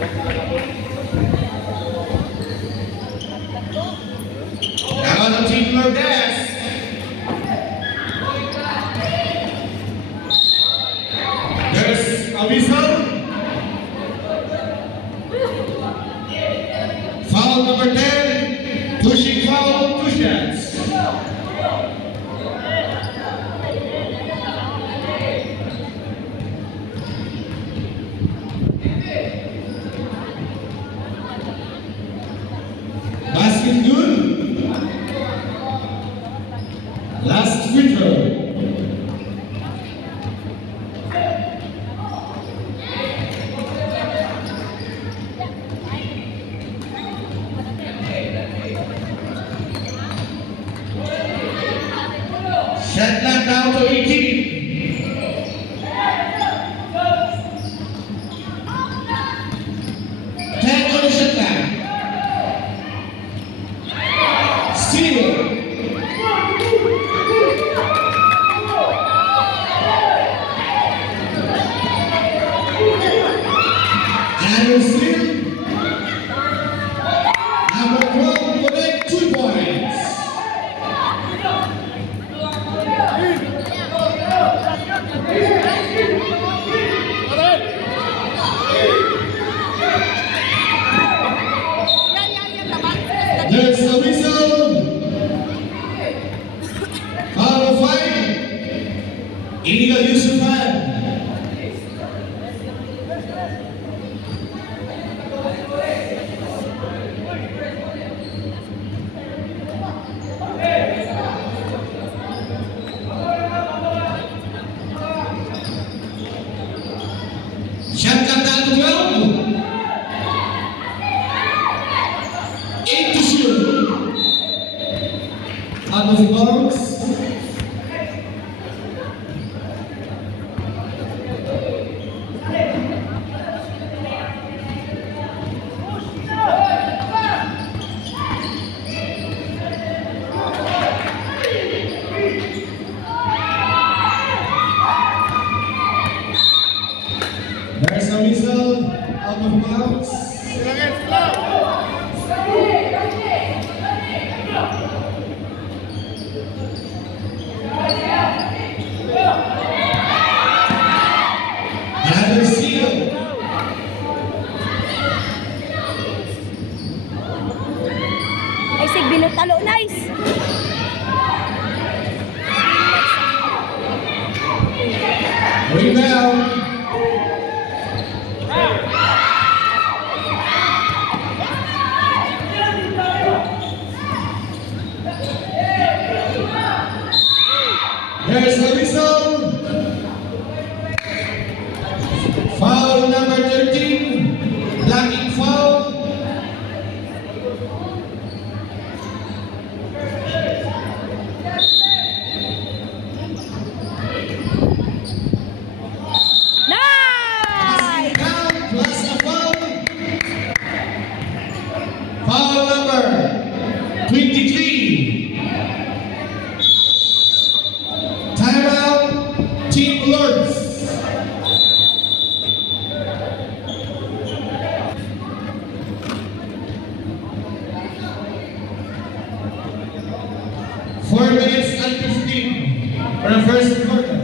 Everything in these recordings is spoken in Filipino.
Now the team Lourdes. There's a whistle. Foul number 10. Pushing foul, 2 shots. Basket good. Last free throw. Shot clock down to 18. Ten on the shot clock. Steal. And steal. Number 12 will make 2 points. There's the whistle. Foul of 5. Illegal use of hand. Shot clock down to 12. 8 to shoot. Out of bounds. There's a whistle. Out of bounds. Another steal. Ay, sig binutalo, nice. Rebound. There's the whistle. Foul number 13. Blocking foul. Nice! Down plus a foul. Foul number 23. Timeout, Team Lourdes. Four minutes and 15 for the first quarter.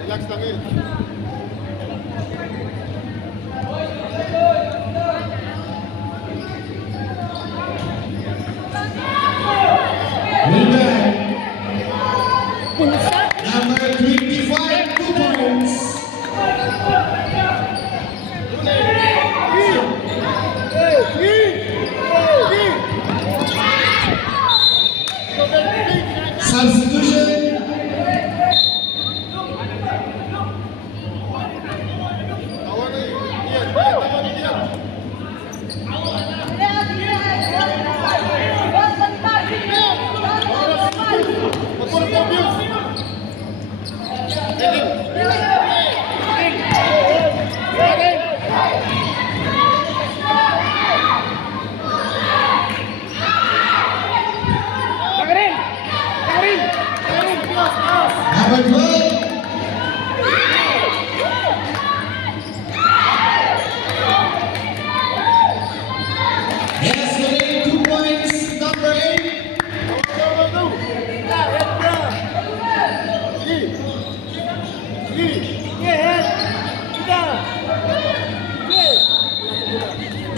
Relax lang eh. Rebound. Punsa. Number 25, 2 points. Substitution.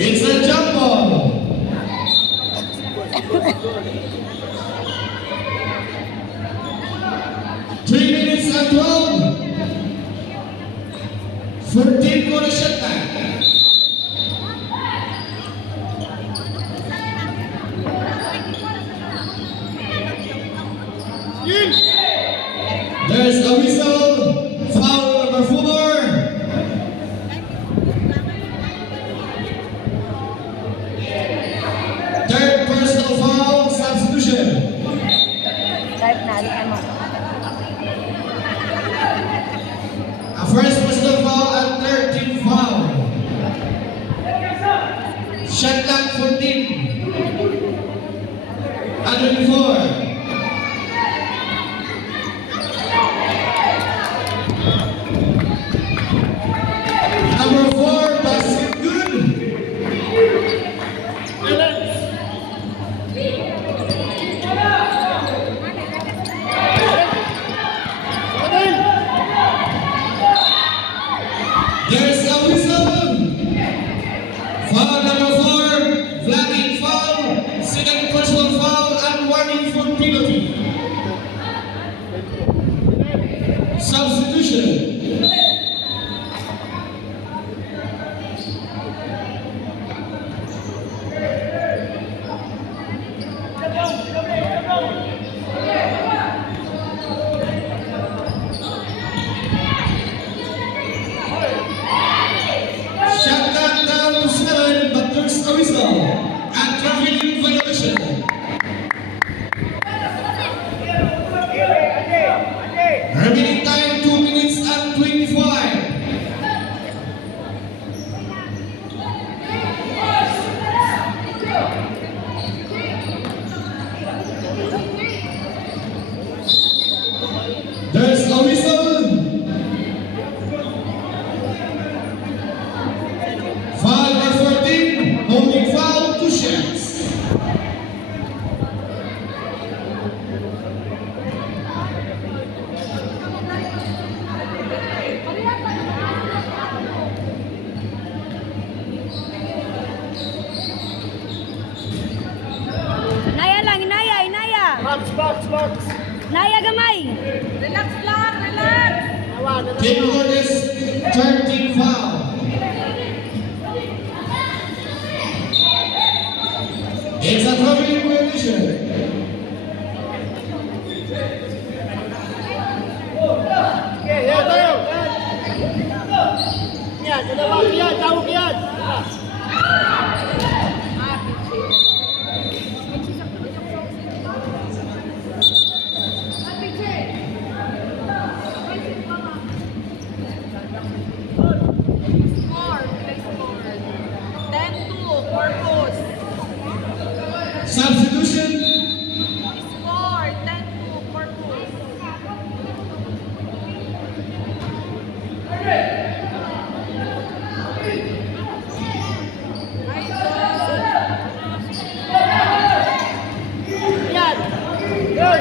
It's a jump ball. Three minutes and 12. 14 ko na shot time. There's a whistle. Foul number 4. Third personal foul, substitution. Type na, alikan mo. A first personal foul and 13 foul. Shot clock 14. 104. Number 4, basket good. There's a whistle. Foul number 4, flagging foul, second personal foul, and warning for penalty. Substitution. Shot clock down to 7, but there's a whistle. And traveling violation. Remaining time 2 minutes and 25. There's a whistle. Foul number 14, holding foul, 2 shots. Inaya lang, inaya, inaya. Box. Inaya gamay. Relax lang, relax. Team Lourdes, 13 foul. It's a traveling violation. Yan tayo. Yan, dalawa yan, tawag yan. Substitution. Yan. Yan.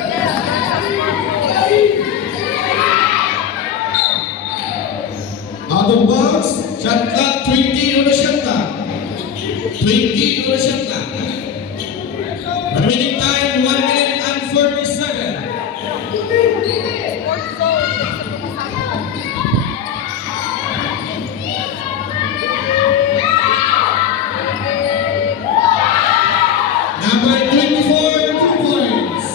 Out of bounds. Shot clock 20 on the shot clock. 20 on the shot clock. Remaining time 1 minute and 40 seconds. Number 24, 2 points.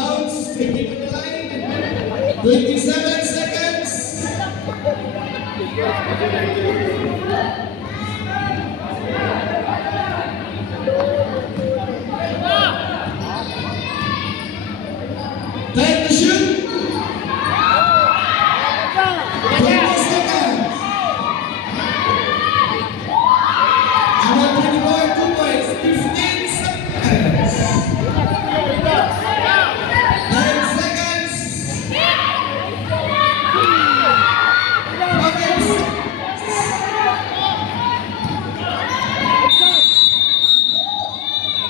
bounce, taking the line. 27 seconds. Time to shoot. 20 seconds. About 24, 2 points, 15 seconds. 9 seconds. 5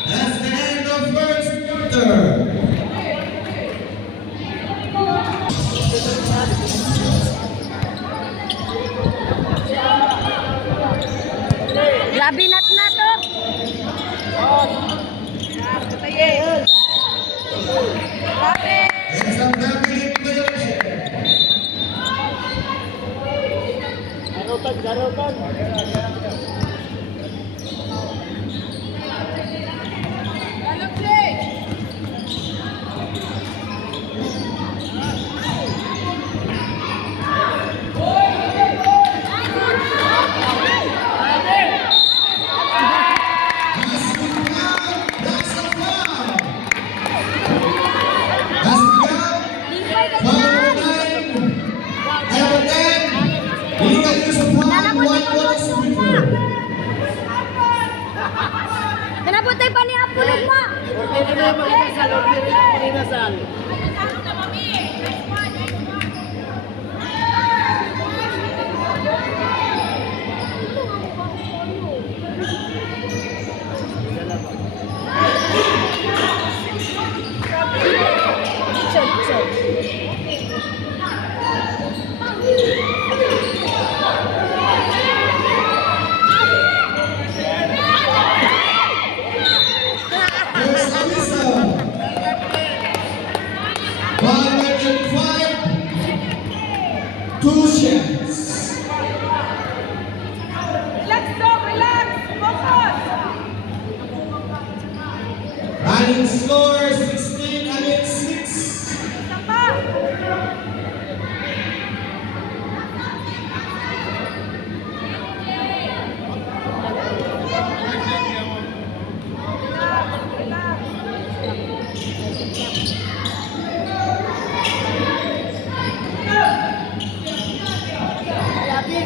That's the end of first quarter. Grabe na to. Grabe. It's a family violation. Garutan, garutan. That's a foul. That's the foul. Foul number 9. Number 10. Illegal use of foul. 1 bonus free throw. Kanaputay pa ni Apo Lugma. Order na mga inasal, order na mga inasal. There's a whistle. 105. 2 shots. Relax, dog. Relax. Focus. Running score 16 against 6. Isa pa.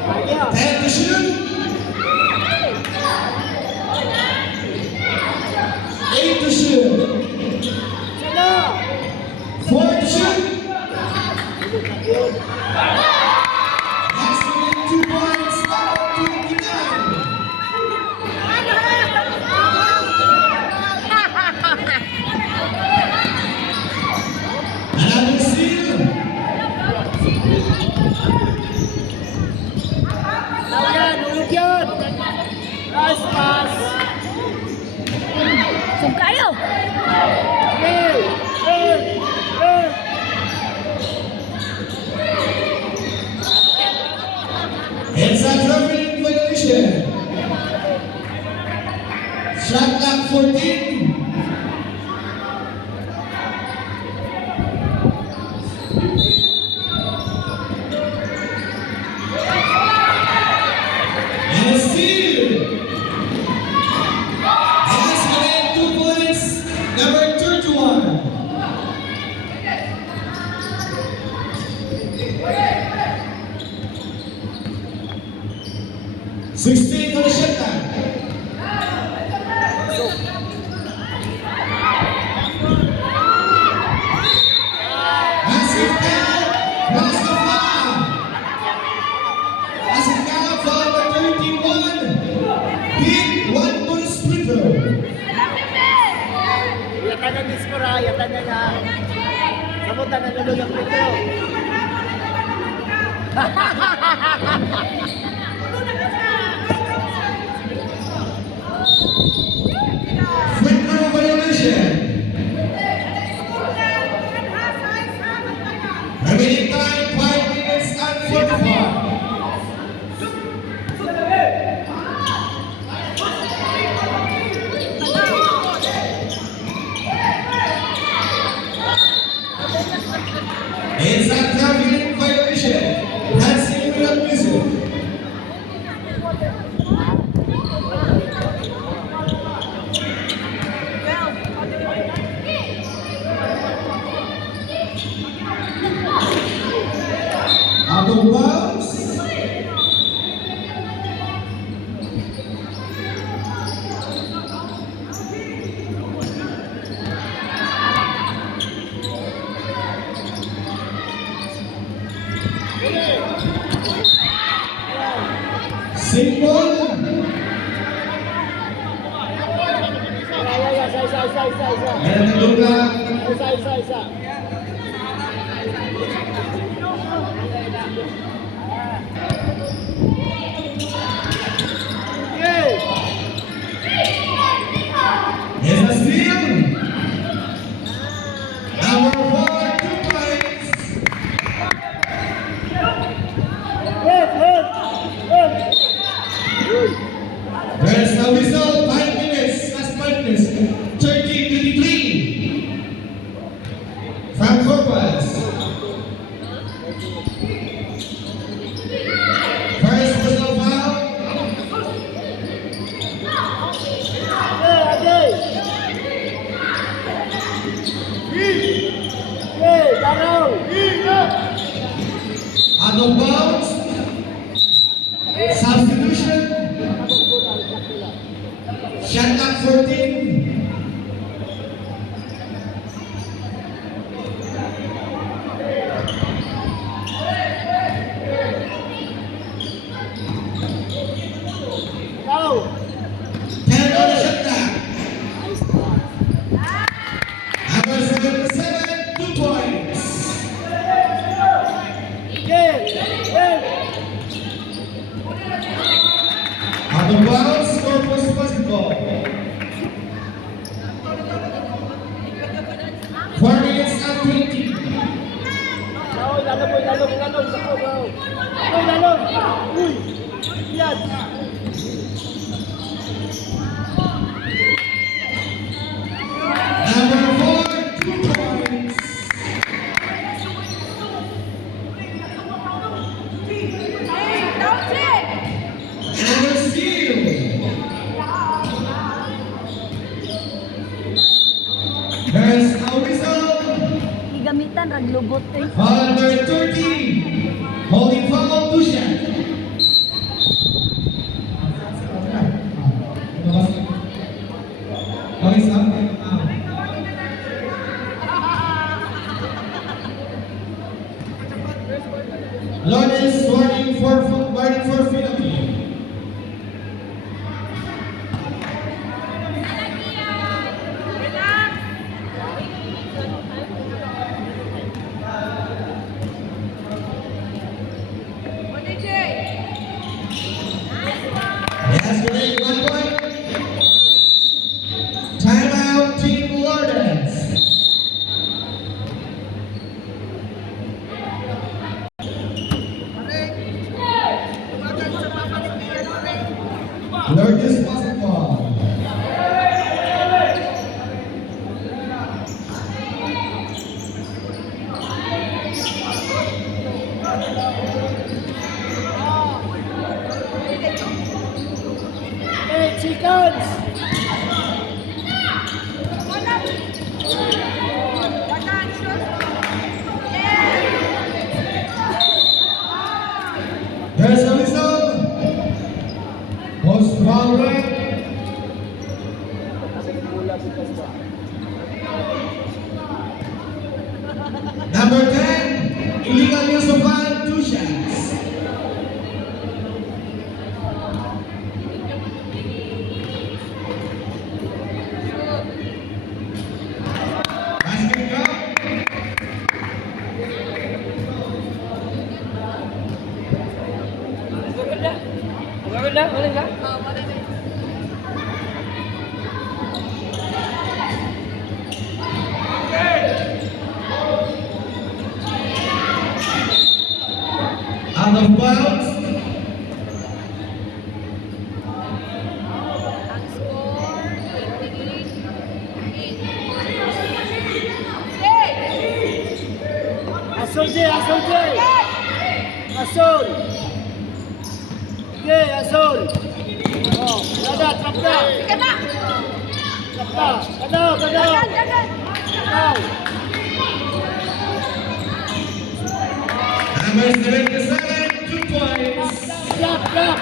Kaya. 10 to shoot. 8 to shoot. Sana. 4 to shoot. Yun. Has to win 2 points. Number 29. Another steal. Daw yan, ulog yan. Pass, pass. Sug kayo. Hey, hey, hey. It's a traveling violation. Shot clock 14. And a steal. Has to win 2 points. Number 31. Sixteen on the shot clock. Massive foul. Plus the foul. Massive foul for number 31. Big 1 bonus free throw. Yatan na diskora, yatan na na. Sabutan na nalo yung prito. Free throw violation. Remaining time 5 minutes and 45. It's a traffic violation. That's inadmissible. Out of bounds. Symbol. Isa. Meron ng lupa. Isa. Okay. It's a steal. Number 4, 2 points. There's a whistle, 5 minutes, last 5 minutes, 30-23. From Corpus. First whistle foul. Out of bounds. Substitution. Shot clock 14. Go. 10 on the shot clock. Number 77, 2 points. Out of bounds, Corpus basketball. 4 minutes and 20. Ilalog. Uy. Yan. Number 4, 2 points. Another steal. There's a whistle. Gigamitan, raglubot eh. Foul number 13. Holding foul, Dushan. Lawrence warning for penalty. Yes, we need 1 point. Timeout, Team Lawrence. Lawrence basketball. Hey, chickens. There's a whistle. Post foul red. Number 10, illegal use of foul, 2 shots. Basket count. Out of bounds. Asol, Jay! Asol, Jay! Asol! Jay, Asol! Oh, kada, trap na! Sige na. Trap na! Kadaw, kadaw! Dagan, dagan. Kadaw! Number 77, 2 points. Trap, trap!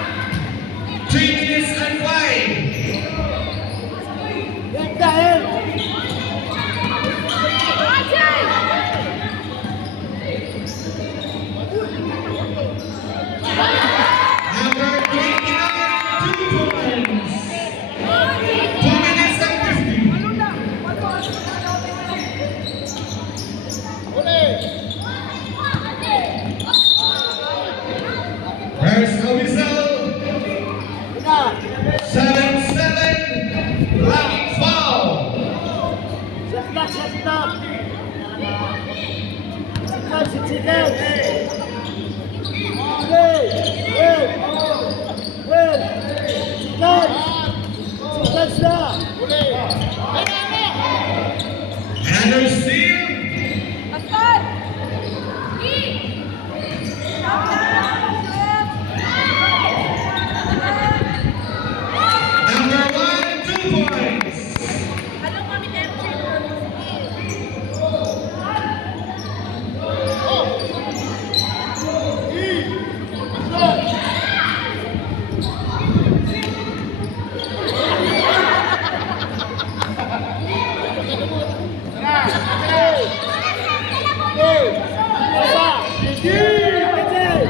3 minutes and 5. Yan dahil! Ajay. Number 29, 2 points. 2 minutes and 50. There's a whistle. Na! 7-7. Blocking foul. Set na, set na! Sikat, sikat! Wait! Wait! Wait! Sikat! Sikat na! Another steal. Pastor. Number 1, 2 points. Ano kami Neptune? Hey! Asa! Hey!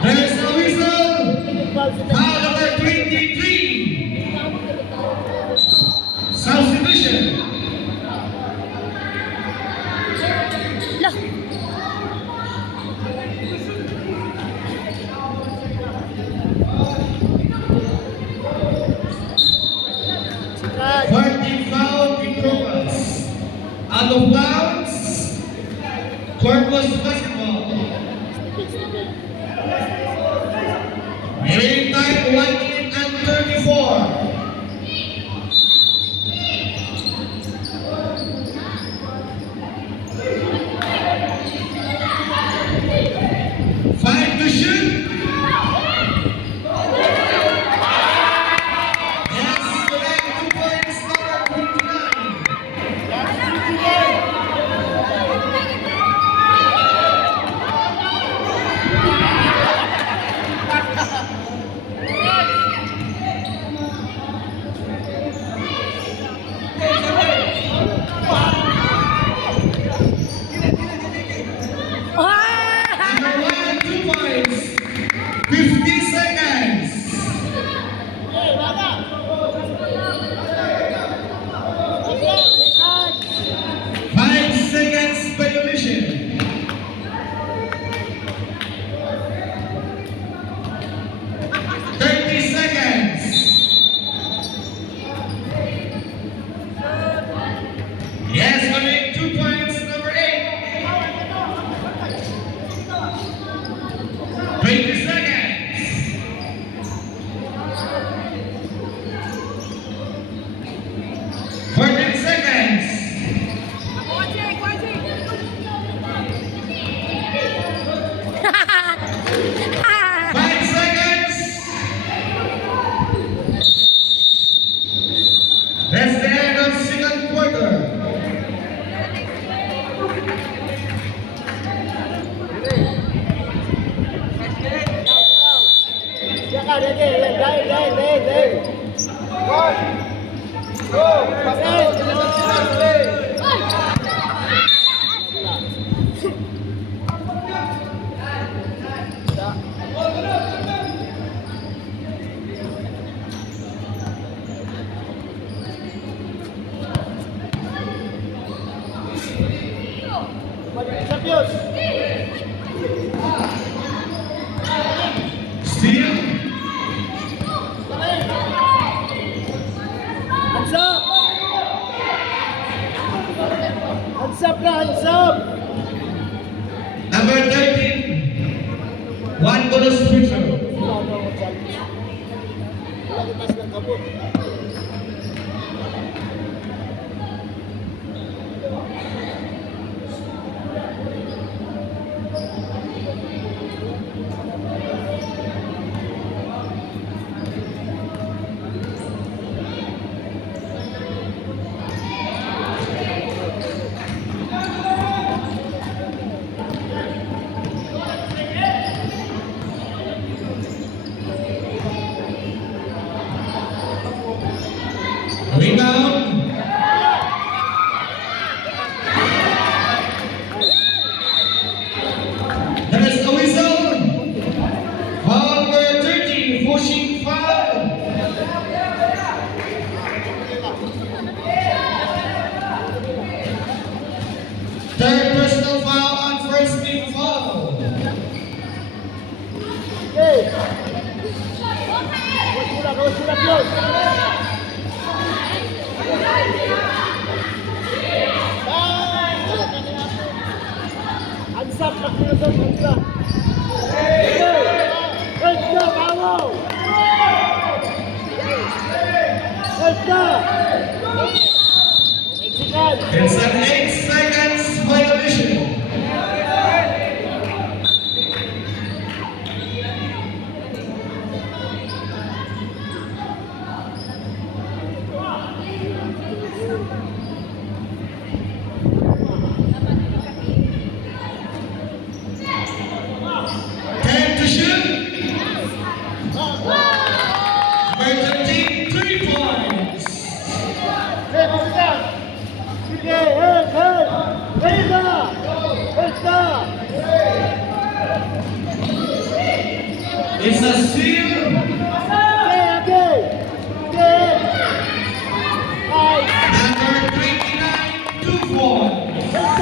There's a whistle. Foul number 23. Substitution. Lah. Sikat! 14 foul in Corpus. Out of bounds. Corpus basketball. Remaining time 1 minute and 34. Five to shoot. Yes, correct. 2 points, number 29. Number 1, 2 points. 50 seconds. Sikat! 5 seconds violation. $30. Yes, coming 2 points, number 8. 20 seconds. 14 seconds. Ajay, Ajay. 5 seconds. That's the end of second quarter. Sikat, ready! Dahil! Go! Champions! Steal. Hands up! Kabut. Rebound. There is a whistle. Foul number 30, pushing foul. Third personal foul and first team foul. Okay. Gawin sulat yun. Ansap, nakilusot, ansap. Let's go, Pao! Let's go! Mexican! It's an 8 seconds violation. Time to shoot. Argentina 3 points. Hey, Mexican! Sige, head! Let's go! Let's go! It's a steal. Okay! Nice! Number 29, 2 points. Let's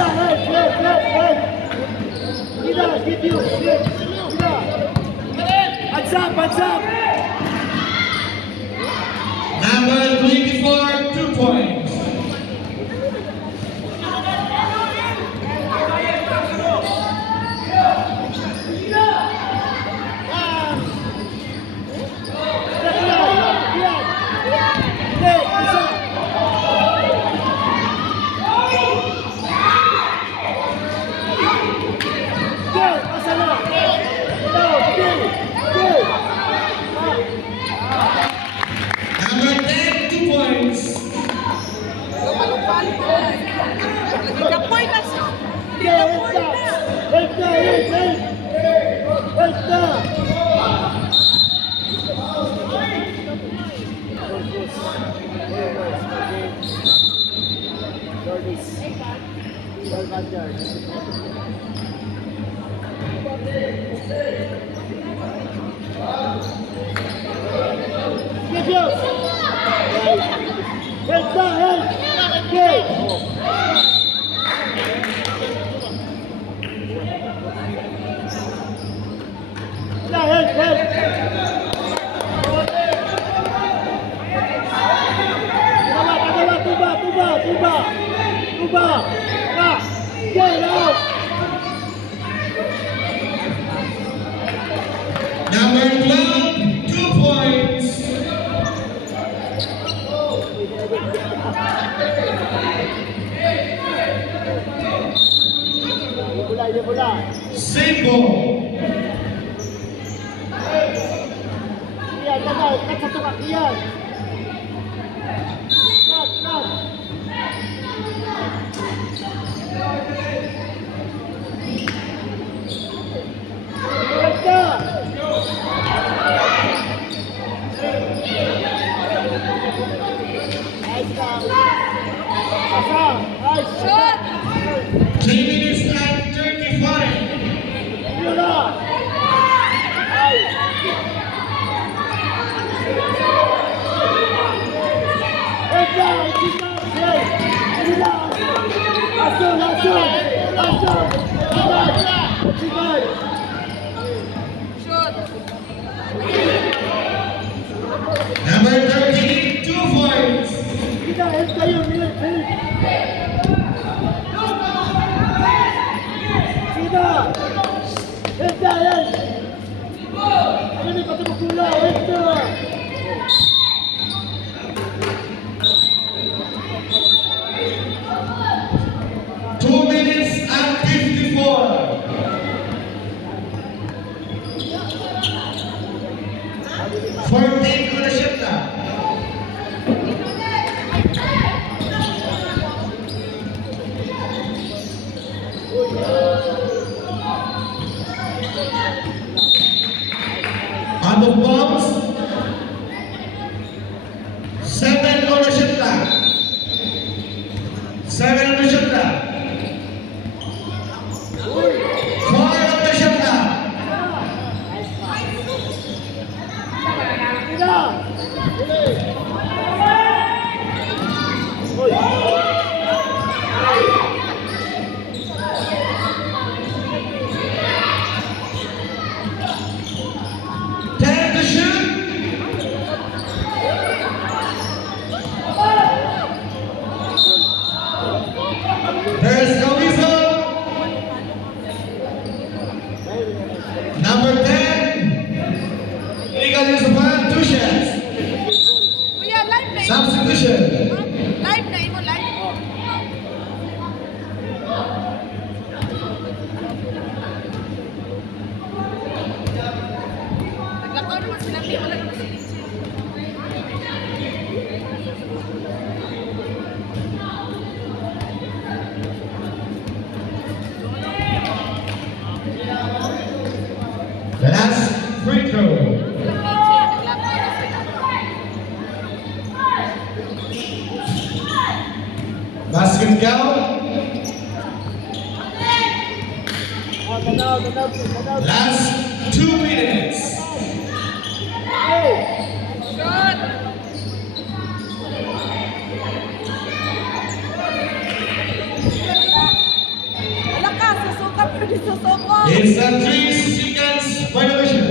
go, head! Gida, give you! Gida! Hands up! Number 24, 2 points. Number 10, 2 points. Nagkapoy na siya. Get out! Number 12, 2 points. Bola. Same ball. Iyan, tagay. Kat sa tukak. Iyan. Kat. Let's go. Nice down. Nice. Shoot! 3 minutes and 35. Bola. Nice. 14 on the shot clock. Out of bounds. 7 on the shot clock. 7 on the shot clock. 4 on the shot clock. Ten to shoot. There's a whistle. Number 10. Illegal use of hand, 2 shots. Kuya, live na. Substitution. Live na, imo live. Naglakaw naman sila, wala naman sila. The last free throw. Basket count. Last 2 minutes. Shot! Wala ka, susuka pero di susuko. It's a 3 seconds violation.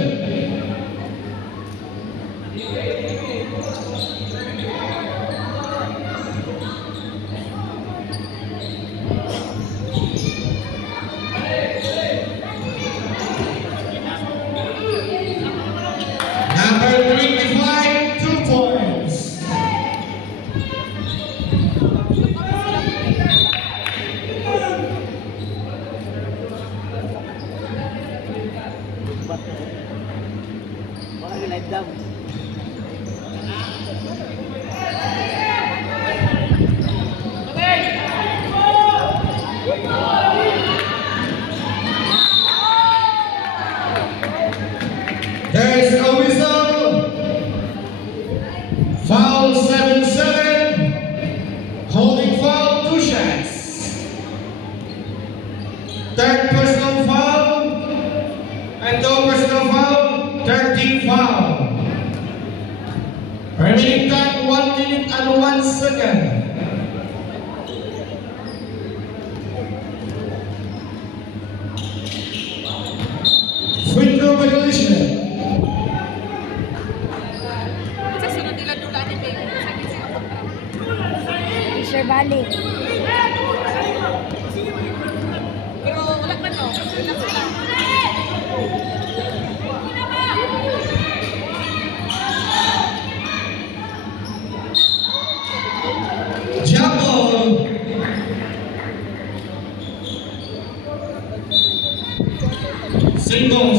Number 25, 2 points. Mga live down. There is a whistle. Foul 7-7. Holding foul, 2 shots. Third personal foul. And no personal foul, 13 foul. Remaining time 1 minute and 1 second. Free throw violation. Sa sunod nila dula ni Baby. Sabi siya kontra. Sir balik. Pero wala pa no. Wala pa lang. Jump ball. Single.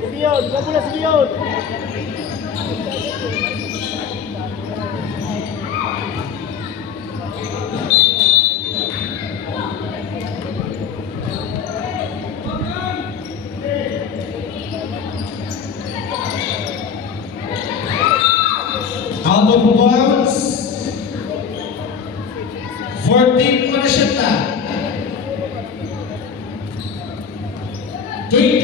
Sige yun, gabo na sige yun. Out of bounds. 14 on the shot clock. 20